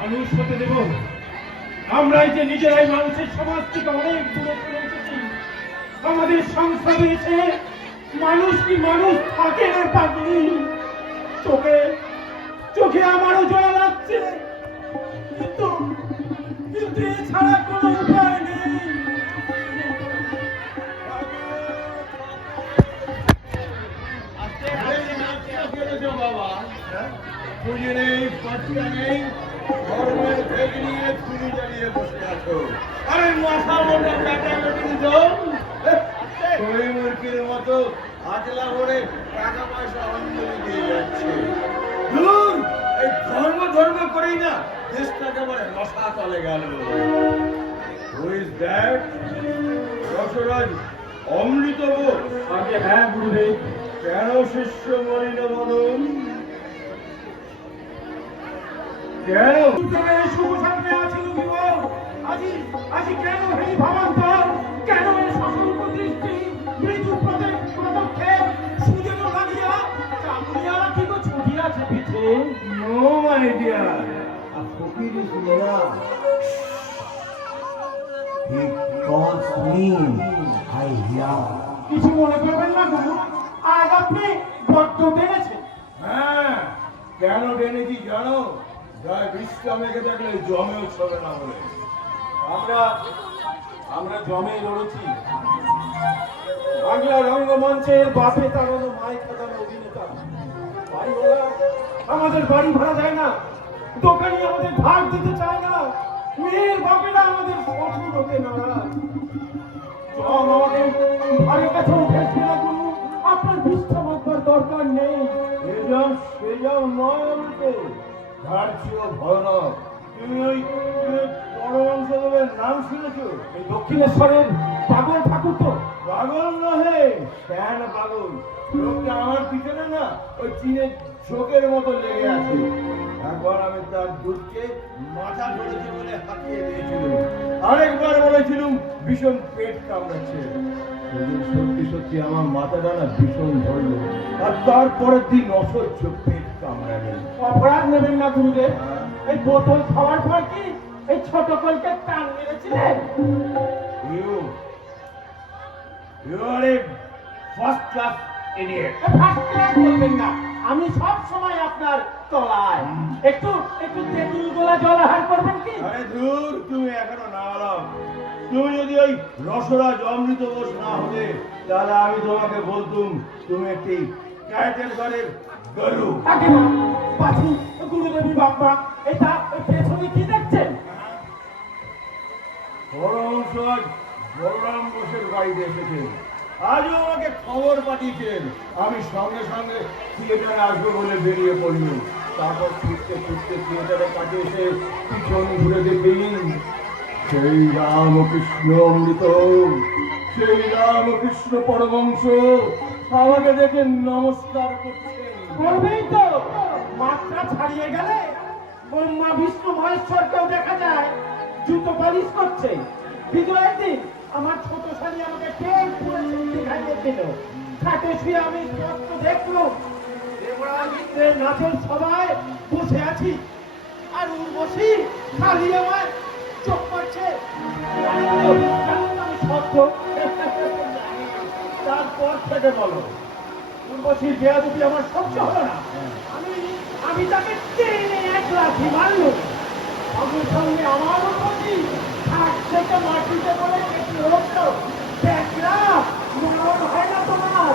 মানুষ হতে দেব? আমরাই যে নিজেরাই মানুষের সমাজ থেকে অনেক দূরে চলে এসেছি। আমাদের সংসদে এসে মানুষ কি মানুষ থাকে না পাগলি? চোখে চোখে আমারও জল লাগছে, কিন্তু কিন্তু এছাড়া কোনো উপায় নেই। বাবা পুজো নেই, পাট্টা নেই, ধর্মের ভেগ নিয়ে তুমি দাঁড়িয়ে বসে আছো। আরে মশা মোটা কাটাকাটি দম ওই মুরগির মতো আটলা ভরে টাকা পয়সা অঞ্জলি দিয়ে যাচ্ছে। দূর, এই ধর্ম ধর্ম করেই না দেশটা একেবারে মশা চলে গেল। Who is that? Rasaraj Amrita Bose? আগে হ্যাঁ গুরুদেব। কেন শিষ্য মলিন বদন? কেন শুভ সামনে আছে আজি আজি কেন হেই ভাবান্তর? কেন এ সশঙ্ক দৃষ্টি মৃত্যু পদক্ষেপ সুদেন লাগিয়া চামড়িয়ারা কি গো ছুটিয়াছে পিছে? No my dear, a fokir is Mira. He calls me. I hear. কিছু মনে করবেন না গুরু, আজ আপনি বড্ড বেড়েছেন। হ্যাঁ, কেন ডেনেছি জানো? গায়ে বিষটা মেখে থাকলে জমেও ছবে না বলে। আমরা আমরা জমে লড়েছি। বাংলা রঙ্গমঞ্চের বাপে তাড়ানো মাই খাটানো অভিনেতা। বাড়িওয়ালা আমাদের বাড়ি ভাড়া দেয় না, দোকানি আমাদের ভাগ দিতে চায় না, মেয়ের বাপেরা আমাদের শ্বশুর হতে নারাজ। জম আমাদের ঘরের কাছে উঠেছে না গুরু, আপনার বিশ্রাম মাখবার দরকার নেই। সেজাও নয় অমৃত, তার চেয়েও ভয়ানক। তুমি ওই পরমংশদেবের নাম শুনেছো? এই দক্ষিণেশ্বরের পাগল ঠাকুর তো? পাগল নহে, শ্যান পাগল। লোকটা আমার পিছনে না ওই চীনের চোখের মতো লেগে আছে। একবার আমি তার দুধকে মাথা ধরেছি বলে হাঁকিয়ে দিয়েছিলাম, আরেকবার বলেছিলাম ভীষণ পেট কামড়াচ্ছে। সেদিন সত্যি সত্যি আমার মাথাটা না ভীষণ ধরল, আর তারপরের দিন অসহ্য পেট কামড়ালেন। অপরাধ নেবেন না গুরুদেব, এই বোতল খাওয়ার পর কি এই ছোট কলকে টান মেরেছিলেন? You are a first class idiot. First class বলবেন না, আমি সব সময় আপনার তলায়। একটু একটু তেঁতুল গোলা জল আহার করবেন কি? আরে দূর, তুমি এখনো নালাম। তুমি যদি ওই রসরাজ অমৃত বোস না হতে, তাহলে আমি তোমাকে বলতুম তুমি একটি ক্যাটের ঘরের গরু। আগে না পাছি গুরুদেবী বাবা, এটা ওই পেছনে কি দেখছেন? পরমহংস বলরাম বোসের বাড়িতে এসেছেন, আজও আমাকে খবর পাঠিয়েছেন। আমি সঙ্গে সঙ্গে থিয়েটারে আসবো বলে বেরিয়ে পড়ি। তারপর ছুটতে ছুটতে থিয়েটারের কাছে এসে পিছন ঘুরে দেখি সেই রামকৃষ্ণ অমৃত, সেই রামকৃষ্ণ পরমহংস আমাকে দেখে নমস্কার করছেন। করবেই তো, মাত্রা ছাড়িয়ে গেলে ব্রহ্মা বিষ্ণু মহেশ্বরকেও দেখা যায় জুতো পালিশ করছে। বিজয়ের দিন আমার ছোট শালী আমাকে টেন পুরো সত্যি খাইয়েছিল। খাটে শুয়ে আমি স্পষ্ট দেখলো দেবরাজের নাচের সবাই বসে আছি, আর উর্বশী খালি আমার চোখ মারছে। আমি সত্য তারপর থেকে বলো উর্বশীর বেয়াদবি আমার সহ্য হলো না। আমি তাকে টেনে এক লাঠি মারলো। সঙ্গে সঙ্গে আমার উর্বশী হাত থেকে মাটিতে পড়ে কেটে উঠলো। দেখলা মরণ হয় না তোমার?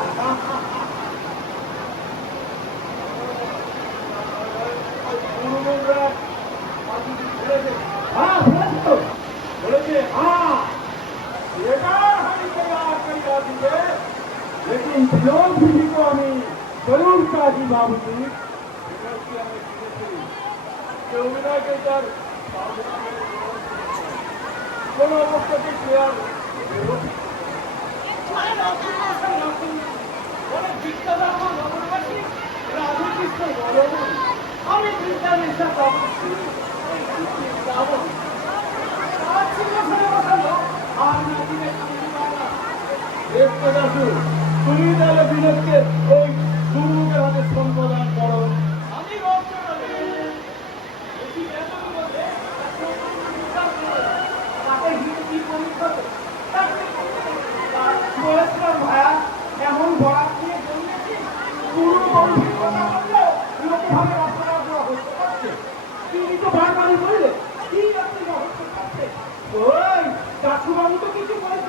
হ্যাঁ বলেছি তো, বলেছে হ্যাঁ এবার আমি तैयार करिया दिए, लेकिन जो विधि को আমি जरूर काजी बाबूजी অভিনয়কে তার কোন অবস্থাতে শেয়ার অনেক বিখ্যাত আমার নগরবাসী রাধাকৃষ্ণ বড়মণি। আমি বিদ্যালয়টা পাবছি তুমি তাহলে বিনোদকে ওই গুরুকে হাতে সম্বোধন করো। আমি তাকে হিন্দি পরীক্ষা বলেছিলাম ভাইয়া এমন বরাত দিয়ে জন্মেছি পুরো গম্ভীর কথা বললেও লোকে ভাবে অপরাধ হতে পারছে তিনি তো বারবারই বললে কি আপনি রহস্য পাচ্ছে ওই দাসুবাবু তো কিছু বলছে